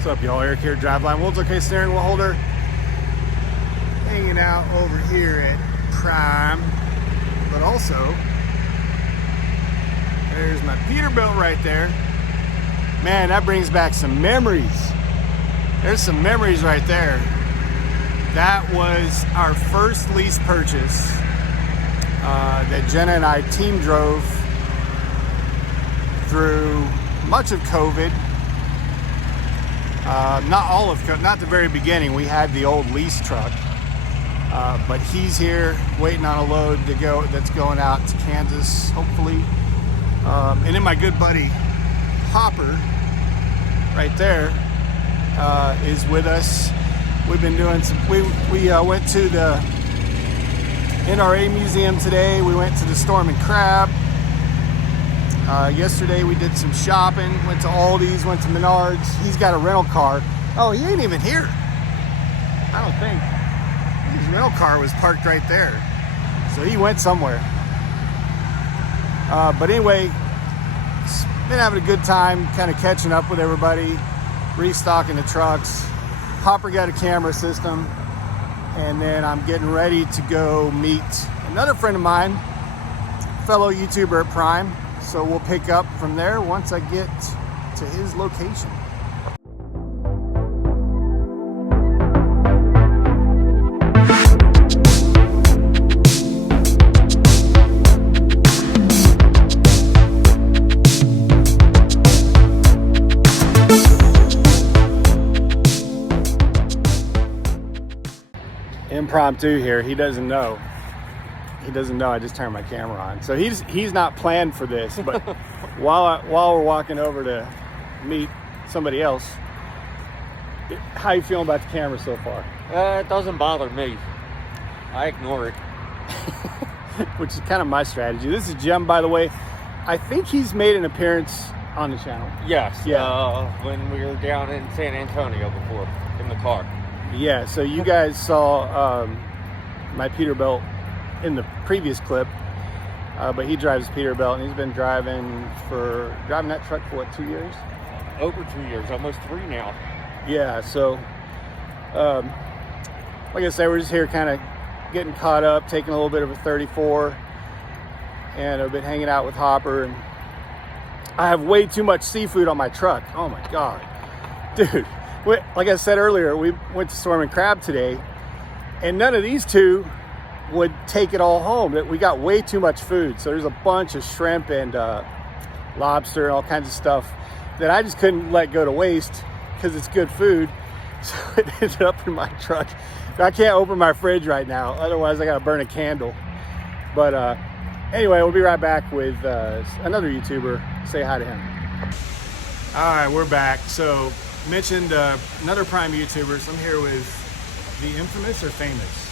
What's up, y'all? Eric here, Driveline World's OK steering wheel holder. Hanging out over here at Prime. But also, there's my Peterbilt right there. Man, that brings back some memories. There's some memories right there. That was our first lease purchase that Jenna and I team drove through much of COVID. Not all of COVID, not the very beginning. We had the old lease truck, but he's here waiting on a load to go that's going out to Kansas, hopefully. And then my good buddy Hopper, right there, is with us. We've been doing some. We went to the NRA Museum today. We went to the Storm and Crab. Yesterday we did some shopping, went to Aldi's, went to Menards. He's got a rental car. Oh, he ain't even here. I don't think. His rental car was parked right there. So he went somewhere. But anyway, been having a good time, kind of catching up with everybody, restocking the trucks. Hopper got a camera system, and then I'm getting ready to go meet another friend of mine, fellow YouTuber at Prime. So we'll pick up from there once I get to his location. Impromptu here. He doesn't know. I just turned my camera on, so he's not planned for this. But while we're walking over to meet somebody else, how you feeling about the camera so far? It doesn't bother me. I ignore it. Which is kind of my strategy. This is Jem, by the way. I think he's made an appearance on the channel. Yes. Yeah. When we were down in San Antonio before in the car. Yeah. So you guys saw my Peterbilt in the previous clip, but he drives Peterbilt, and he's been driving that truck for what, 2 years? Over 2 years, almost 3 now. Yeah, so like I said, we're just here kind of getting caught up, taking a little bit of a 34, and I've been hanging out with Hopper, and I have way too much seafood on my truck. Oh my God, dude. Like I said earlier, we went to Storm and Crab today, and none of these two would take it all home. We got way too much food. So there's a bunch of shrimp and lobster and all kinds of stuff that I just couldn't let go to waste because it's good food. So it ended up in my truck. I can't open my fridge right now. Otherwise I gotta burn a candle. But anyway, we'll be right back with another YouTuber. Say hi to him. All right, we're back. So mentioned another Prime YouTuber. So I'm here with the infamous or famous?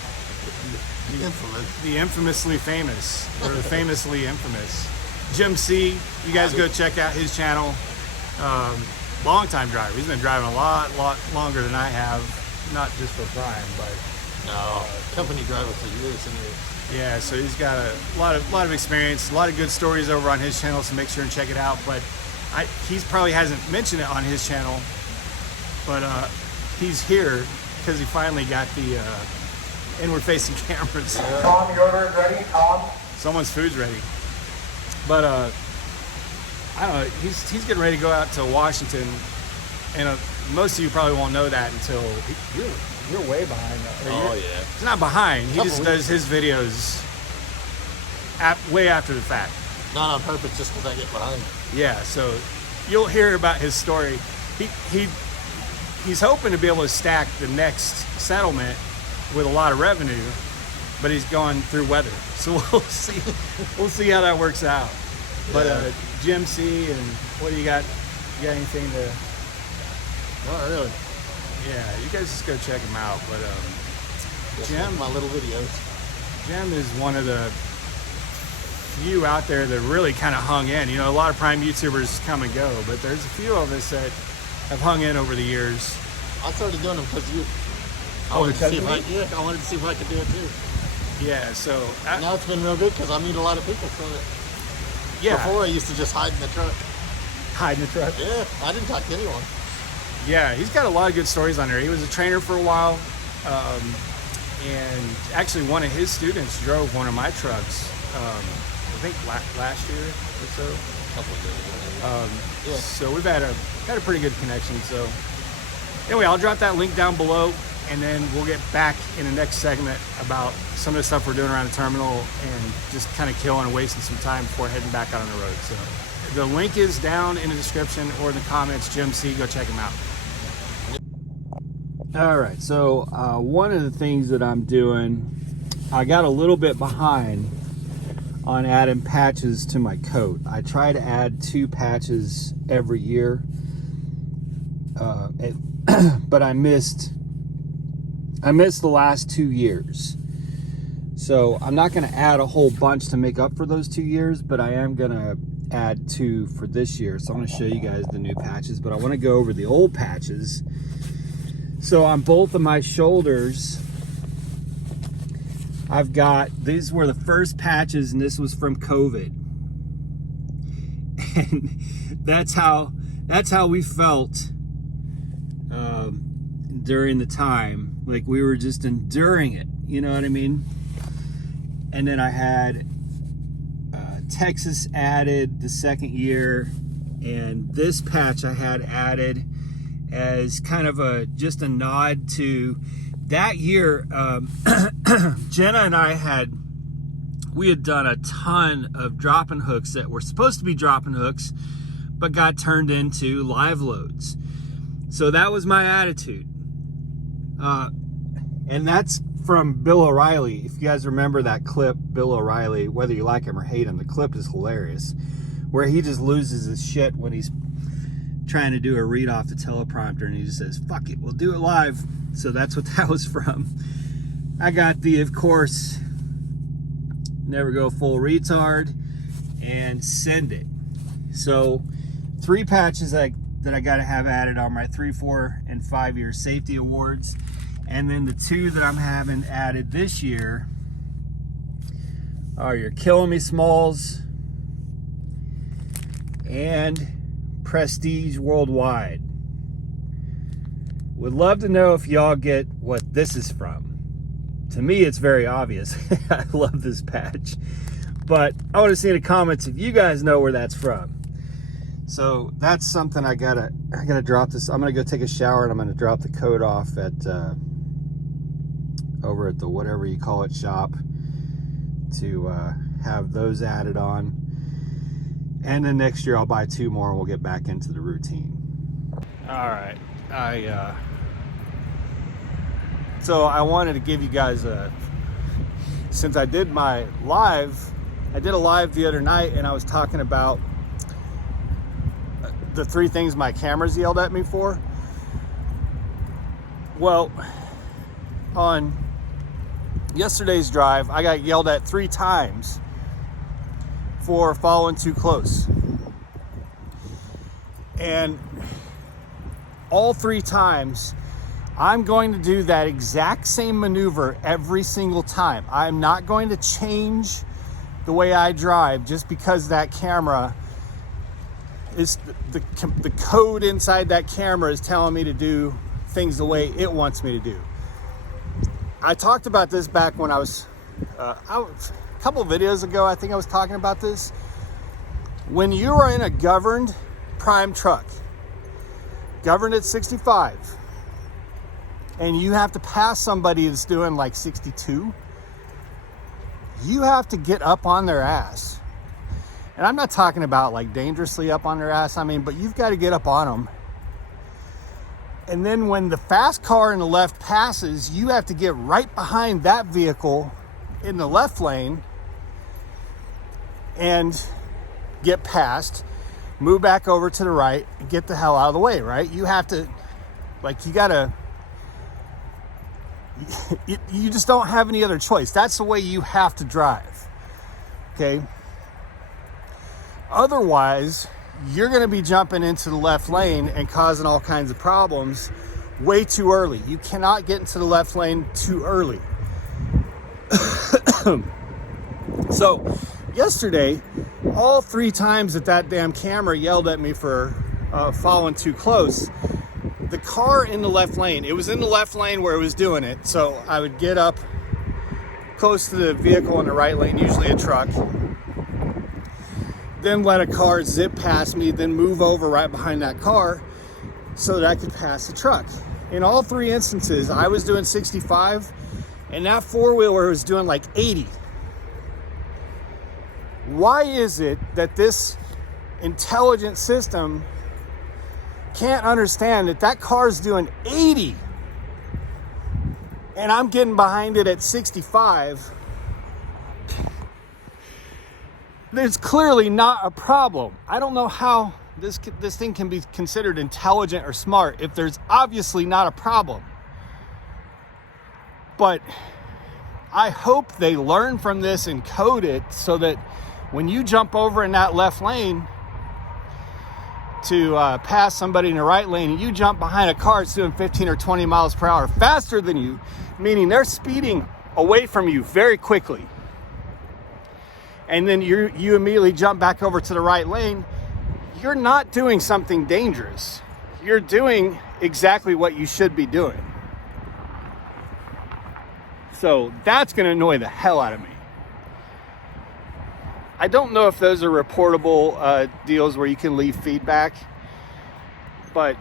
The infamously famous, or the famously infamous Jem C. You guys go check out his channel. Long time driver. He's been driving a lot longer than I have. Not just for Prime, but company driver for years and years. Yeah, so he's got a lot of experience, a lot of good stories over on his channel. So make sure and check it out. But he's probably hasn't mentioned it on his channel, but he's here because he finally got the inward-facing cameras. Tom, your order is ready, Tom. Someone's food's ready. But I don't know. He's getting ready to go out to Washington, and most of you probably won't know that until you're way behind. Oh yeah. He's not behind. He just does his videos way after the fact. Not on purpose, just because I get behind. Yeah. So you'll hear about his story. He's hoping to be able to stack the next settlement with a lot of revenue, but he's going through weather. So we'll see. We'll see how that works out. But Jem C, and what do you got? You got anything to? Not really. Yeah, you guys just go check him out. But Jem, my little videos. Jem is one of the few out there that really kind of hung in. You know, a lot of Prime YouTubers come and go, but there's a few of us that have hung in over the years. I started doing them because you. I wanted to see if I could do it too. Yeah, so now it's been real good because I meet a lot of people. So yeah. Before I used to just hide in the truck. Hide in the truck. Yeah, I didn't talk to anyone. Yeah, he's got a lot of good stories on there. He was a trainer for a while, and actually one of his students drove one of my trucks, I think last year or so. A couple of years ago. So we've had a pretty good connection. So anyway, I'll drop that link down below, and then we'll get back in the next segment about some of the stuff we're doing around the terminal and just kind of killing and wasting some time before heading back out on the road. So the link is down in the description or in the comments. Jim C, go check him out. All right, so one of the things that I'm doing, I got a little bit behind on adding patches to my coat. I try to add 2 patches every year, but I missed the last 2 years. So I'm not gonna add a whole bunch to make up for those 2 years, but I am gonna add 2 for this year. So I'm gonna show you guys the new patches, but I wanna go over the old patches. So on both of my shoulders, I've got, these were the first patches, and this was from COVID. And that's how we felt during the time. Like, we were just enduring it, you know what I mean? And then I had Texas added the second year, and this patch I had added as kind of just a nod to that year. Jenna and I had done a ton of dropping hooks that were supposed to be dropping hooks, but got turned into live loads. So that was my attitude. And that's from Bill O'Reilly. If you guys remember that clip, Bill O'Reilly, whether you like him or hate him, the clip is hilarious, where he just loses his shit when he's trying to do a read off the teleprompter, and he just says, fuck it, we'll do it live. So that's what that was from. I got the, of course, never go full retard and send it. So 3 patches that I got to have added on my 3, 4, and 5 year safety awards. And then the 2 that I'm having added this year are your Killing Me Smalls and Prestige Worldwide. Would love to know if y'all get what this is from. To me, it's very obvious. I love this patch, but I want to see in the comments if you guys know where that's from. So that's something I gotta drop this. I'm gonna go take a shower, and I'm gonna drop the coat off at over at the whatever you call it shop to have those added on. And then next year I'll buy 2 more, and we'll get back into the routine. All right, so I wanted to give you guys since I did my live, I did a live the other night, and I was talking about the 3 things my cameras yelled at me for. Well, on yesterday's drive, I got yelled at 3 times for following too close. And all 3 times, I'm going to do that exact same maneuver every single time. I'm not going to change the way I drive just because that camera is, the code inside that camera is telling me to do things the way it wants me to do. I talked about this back when I was, a couple of videos ago, I think I was talking about this. When you are in a governed prime truck, governed at 65, and you have to pass somebody that's doing like 62, you have to get up on their ass. And I'm not talking about like dangerously up on their ass, I mean, but you've got to get up on them. And then when the fast car in the left passes, you have to get right behind that vehicle in the left lane and get past, move back over to the right, and get the hell out of the way, right? You have to, like, you gotta, you just don't have any other choice. That's the way you have to drive, okay? Otherwise, you're gonna be jumping into the left lane and causing all kinds of problems way too early. You cannot get into the left lane too early. So yesterday, all 3 times that damn camera yelled at me for following too close, the car in the left lane. It was in the left lane where it was doing it. So I would get up close to the vehicle in the right lane, usually a truck, then let a car zip past me, then move over right behind that car so that I could pass the truck. In all three instances, I was doing 65 and that four-wheeler was doing like 80. Why is it that this intelligent system can't understand that that car's doing 80 and I'm getting behind it at 65? There's clearly not a problem. I don't know how this thing can be considered intelligent or smart if there's obviously not a problem. But I hope they learn from this and code it so that when you jump over in that left lane to pass somebody in the right lane and you jump behind a car that's doing 15 or 20 miles per hour faster than you, meaning they're speeding away from you very quickly, and then you immediately jump back over to the right lane, you're not doing something dangerous. You're doing exactly what you should be doing. So that's going to annoy the hell out of me. I don't know if those are reportable deals where you can leave feedback, but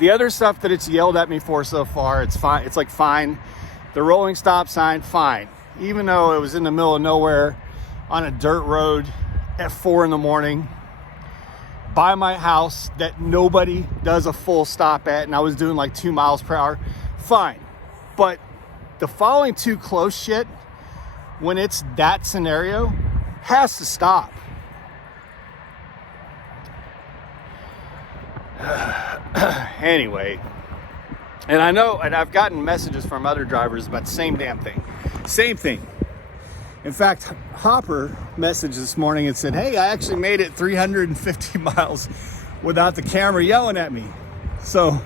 the other stuff that it's yelled at me for so far, it's fine. It's like fine. The rolling stop sign, fine. Even though it was in the middle of nowhere on a dirt road at 4 a.m. by my house that nobody does a full stop at, and I was doing like 2 miles per hour, fine. But the following too close shit, when it's that scenario, has to stop. Anyway, and I know, and I've gotten messages from other drivers about the same damn thing. Same thing. In fact, Hopper messaged this morning and said, hey, I actually made it 350 miles without the camera yelling at me. So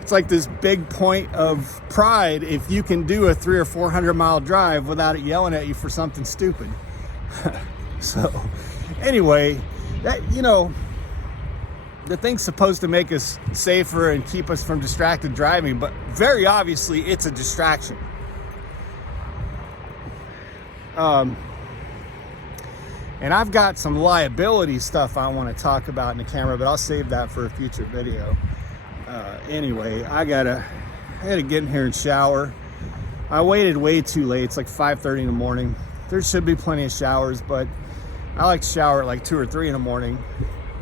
it's like this big point of pride if you can do a 300 or 400 mile drive without it yelling at you for something stupid. So anyway, that, you know, the thing's supposed to make us safer and keep us from distracted driving, but very obviously it's a distraction. And I've got some liability stuff I want to talk about in the camera, but I'll save that for a future video. Anyway, I had to get in here and shower. I waited way too late. It's like 5:30 in the morning. There should be plenty of showers, but I like to shower at like 2 or 3 in the morning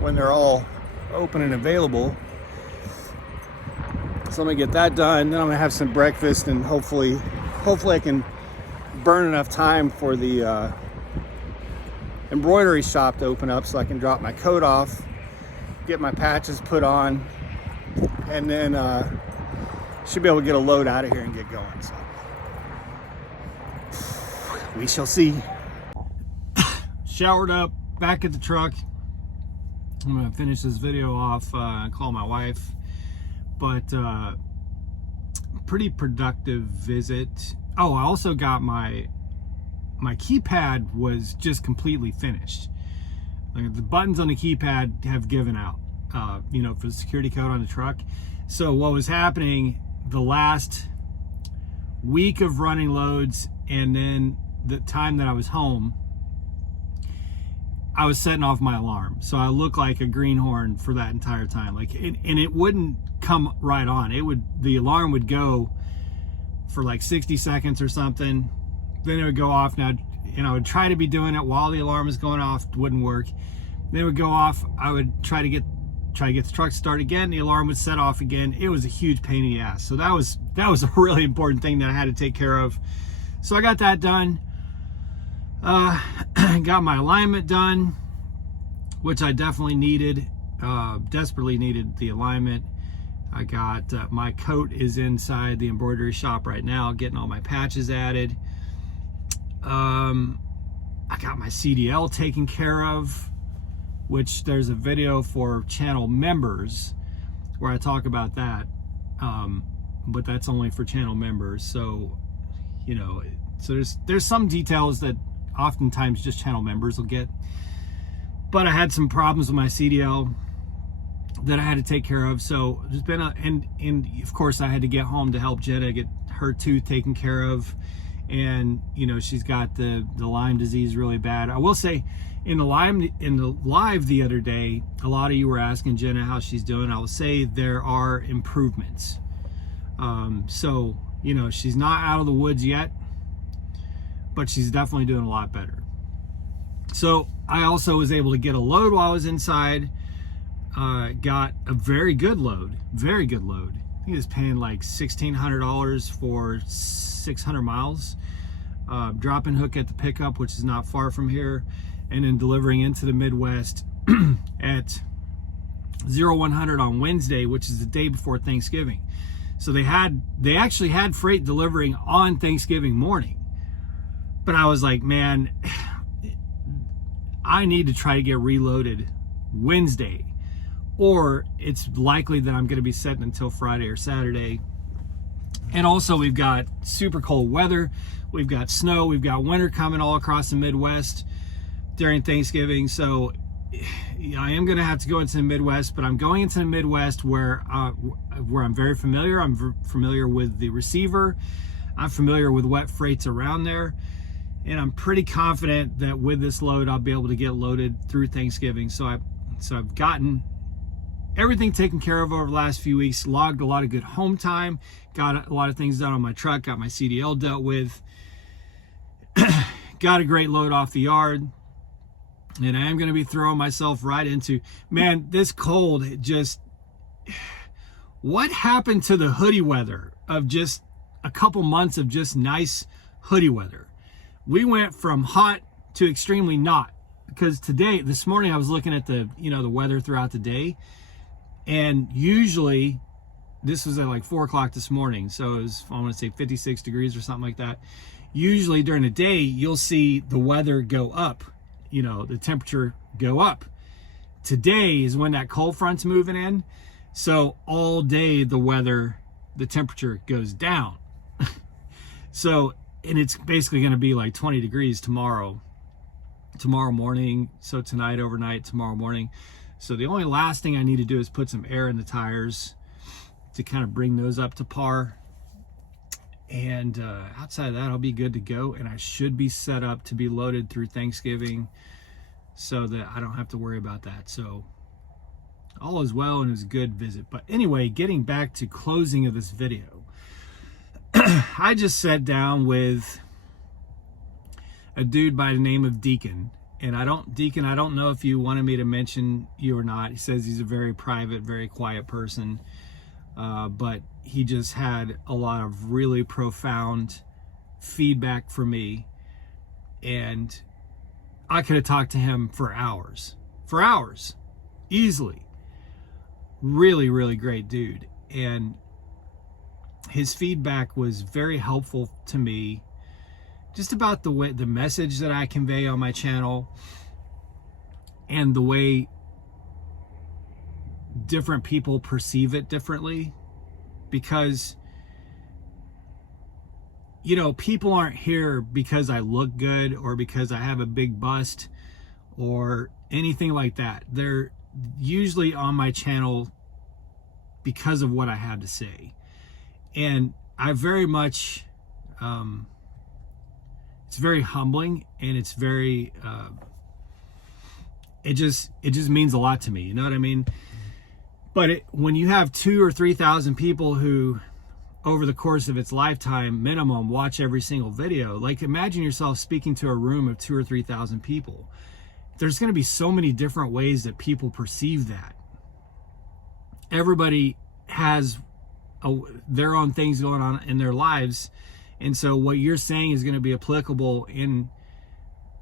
when they're all open and available. So I'm gonna get that done. Then I'm gonna have some breakfast, and hopefully I can burn enough time for the embroidery shop to open up so I can drop my coat off, get my patches put on, and then should be able to get a load out of here and get going. So we shall see. Showered up, back at the truck. I'm gonna finish this video off, call my wife, but pretty productive visit. Oh, I also got my keypad was just completely finished. Like the buttons on the keypad have given out, you know, for the security code on the truck. So what was happening the last week of running loads, and then the time that I was home, I was setting off my alarm. So I looked like a greenhorn for that entire time. Like, and it wouldn't come right on. The alarm would go for like 60 seconds or something. Then it would go off. Now, you know, I would try to be doing it while the alarm was going off. It wouldn't work. Then it would go off. I would try to get the truck to start again. The alarm would set off again. It was a huge pain in the ass. So that was a really important thing that I had to take care of. So I got that done. Got my alignment done, which I definitely needed, desperately needed the alignment. I got my coat is inside the embroidery shop right now, getting all my patches added. I got my CDL taken care of, which there's a video for channel members where I talk about that, but that's only for channel members. So, you know, so there's some details that oftentimes just channel members will get. But I had some problems with my CDL, that I had to take care of. So there's been and of course I had to get home to help Jenna get her tooth taken care of. And you know, she's got the Lyme disease really bad. I will say in the live the other day, a lot of you were asking Jenna how she's doing. I will say there are improvements. So you know, she's not out of the woods yet, but she's definitely doing a lot better. So I also was able to get a load while I was inside. Got a very good load. I think he was paying like $1,600 for 600 miles. Drop and hook at the pickup, which is not far from here, and then delivering into the Midwest at 0100 on Wednesday, which is the day before Thanksgiving. So they actually had freight delivering on Thanksgiving morning. But I was like, man, I need to try to get reloaded Wednesday, or it's likely that I'm going to be setting until Friday or Saturday. And also we've got super cold weather, we've got snow, we've got winter coming all across the Midwest during Thanksgiving. So I am going to have to go into the Midwest, but I'm going into the Midwest where I'm very familiar. I'm familiar with the receiver. I'm familiar with what freight's around there. And I'm pretty confident that with this load, I'll be able to get loaded through Thanksgiving. So I've gotten everything taken care of over the last few weeks, logged a lot of good home time, got a lot of things done on my truck, got my CDL dealt with, got a great load off the yard. And I am going to be throwing myself right into, man, this cold, what happened to the hoodie weather of just a couple months of just nice hoodie weather? We went from hot to extremely not, because this morning I was looking at the weather throughout the day, and usually this was at like 4 o'clock this morning. So it was, I want to say 56 degrees or something like that. Usually during the day, you'll see the weather go up, the temperature go up. Today is when that cold front's moving in. So all day the temperature goes down. And it's basically going to be like 20 degrees tomorrow morning. So tonight, overnight, tomorrow morning. So the only last thing I need to do is put some air in the tires to kind of bring those up to par. And outside of that, I'll be good to go. And I should be set up to be loaded through Thanksgiving so that I don't have to worry about that. So all is well, and it was a good visit. But anyway, getting back to closing of this video. I just sat down with a dude by the name of Deacon. And I don't know if you wanted me to mention you or not. He says he's a very private, very quiet person. But he just had a lot of really profound feedback for me. And I could have talked to him for hours, easily. Really, really great dude. And his feedback was very helpful to me, just about the message that I convey on my channel, and the way different people perceive it differently. Because, people aren't here because I look good or because I have a big bust or anything like that. They're usually on my channel because of what I have to say. And I very much, it's very humbling, and it's very, it just means a lot to me. You know what I mean? But when you have 2,000 or 3,000 people who, over the course of its lifetime minimum, watch every single video, like imagine yourself speaking to a room of 2,000 or 3,000 people. There's going to be so many different ways that people perceive that. Everybody has their own things going on in their lives, and so what you're saying is going to be applicable in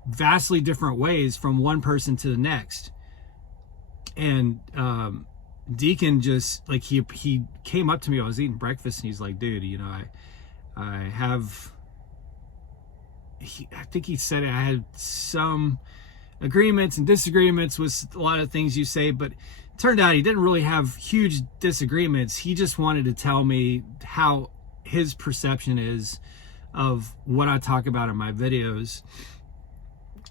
vastly different ways from one person to the next. And Deacon just, like, he came up to me, I was eating breakfast, and he's like, dude, I think he said I had some agreements and disagreements with a lot of things you say, but turned out he didn't really have huge disagreements. He just wanted to tell me how his perception is of what I talk about in my videos.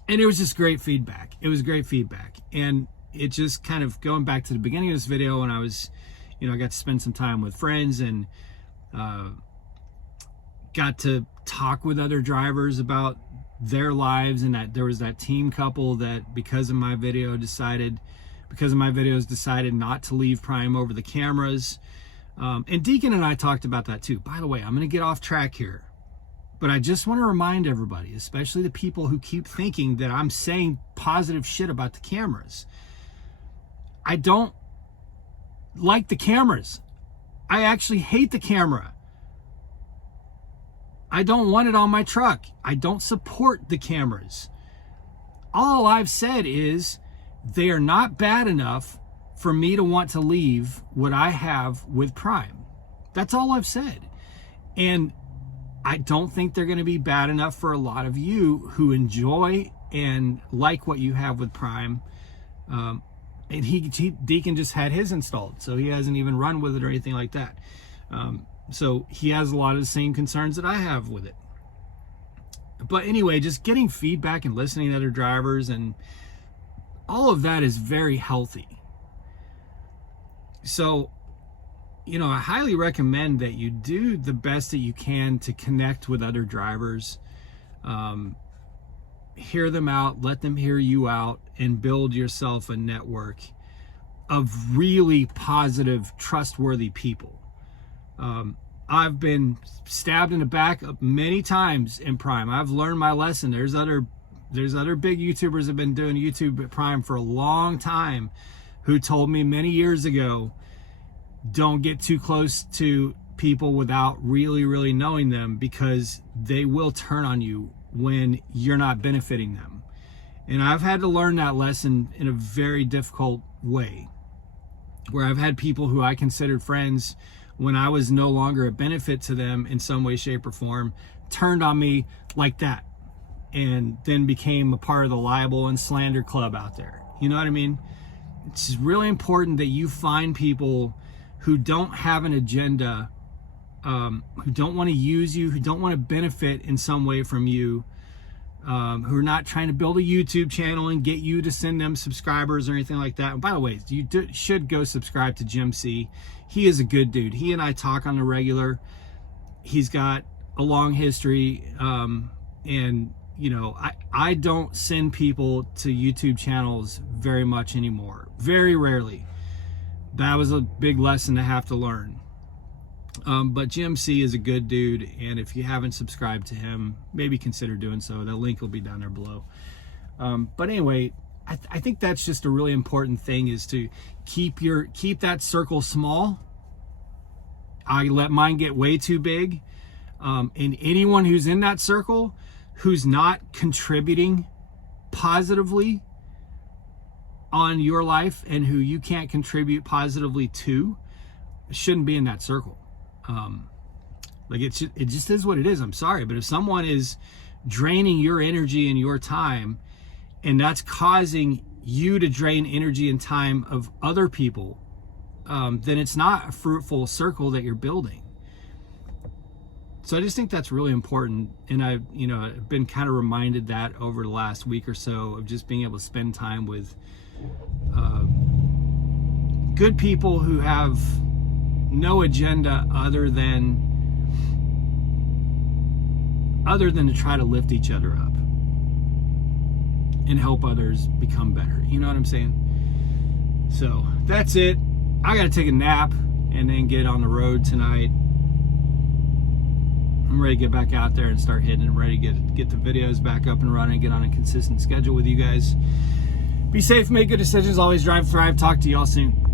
And it was just great feedback. It was great feedback. And it just kind of going back to the beginning of this video when I was, I got to spend some time with friends and got to talk with other drivers about their lives, and that there was that team couple that because of my videos decided not to leave Prime over the cameras. And Deacon and I talked about that too. By the way, I'm going to get off track here, but I just want to remind everybody, especially the people who keep thinking that I'm saying positive shit about the cameras. I don't like the cameras. I actually hate the camera. I don't want it on my truck. I don't support the cameras. All I've said is they are not bad enough for me to want to leave what I have with Prime. That's all I've said. And I don't think they're going to be bad enough for a lot of you who enjoy and like what you have with Prime. And Deacon just had his installed, so he hasn't even run with it or anything like that. So he has a lot of the same concerns that I have with it. But anyway, just getting feedback and listening to other drivers and all of that is very healthy. So, I highly recommend that you do the best that you can to connect with other drivers. Hear them out, let them hear you out, and build yourself a network of really positive, trustworthy people. I've been stabbed in the back many times in Prime. I've learned my lesson. There's other big YouTubers that have been doing YouTube at Prime for a long time who told me many years ago, don't get too close to people without really, really knowing them, because they will turn on you when you're not benefiting them. And I've had to learn that lesson in a very difficult way, where I've had people who I considered friends when I was no longer a benefit to them in some way, shape, or form, turned on me like that, and then became a part of the libel and slander club out there. You know what I mean? It's really important that you find people who don't have an agenda, who don't want to use you, who don't want to benefit in some way from you, who are not trying to build a YouTube channel and get you to send them subscribers or anything like that. And by the way, you should go subscribe to Jim C. He is a good dude. He and I talk on the regular. He's got a long history, and I don't send people to YouTube channels very much anymore. Very rarely. That was a big lesson to have to learn. But Jim C is a good dude, and if you haven't subscribed to him, maybe consider doing so. The link will be down there below. But anyway, I think that's just a really important thing, is to keep that circle small. I let mine get way too big. And anyone who's in that circle who's not contributing positively on your life and who you can't contribute positively to shouldn't be in that circle. It just is what it is. I'm sorry, but if someone is draining your energy and your time, and that's causing you to drain energy and time of other people, then it's not a fruitful circle that you're building. So I just think that's really important, and I've been kind of reminded that over the last week or so of just being able to spend time with good people who have no agenda other than to try to lift each other up and help others become better. You know what I'm saying? So that's it. I gotta take a nap and then get on the road tonight. I'm ready to get back out there and start hitting. I'm ready to get the videos back up and running, get on a consistent schedule with you guys. Be safe, make good decisions, always drive, thrive. Talk to y'all soon.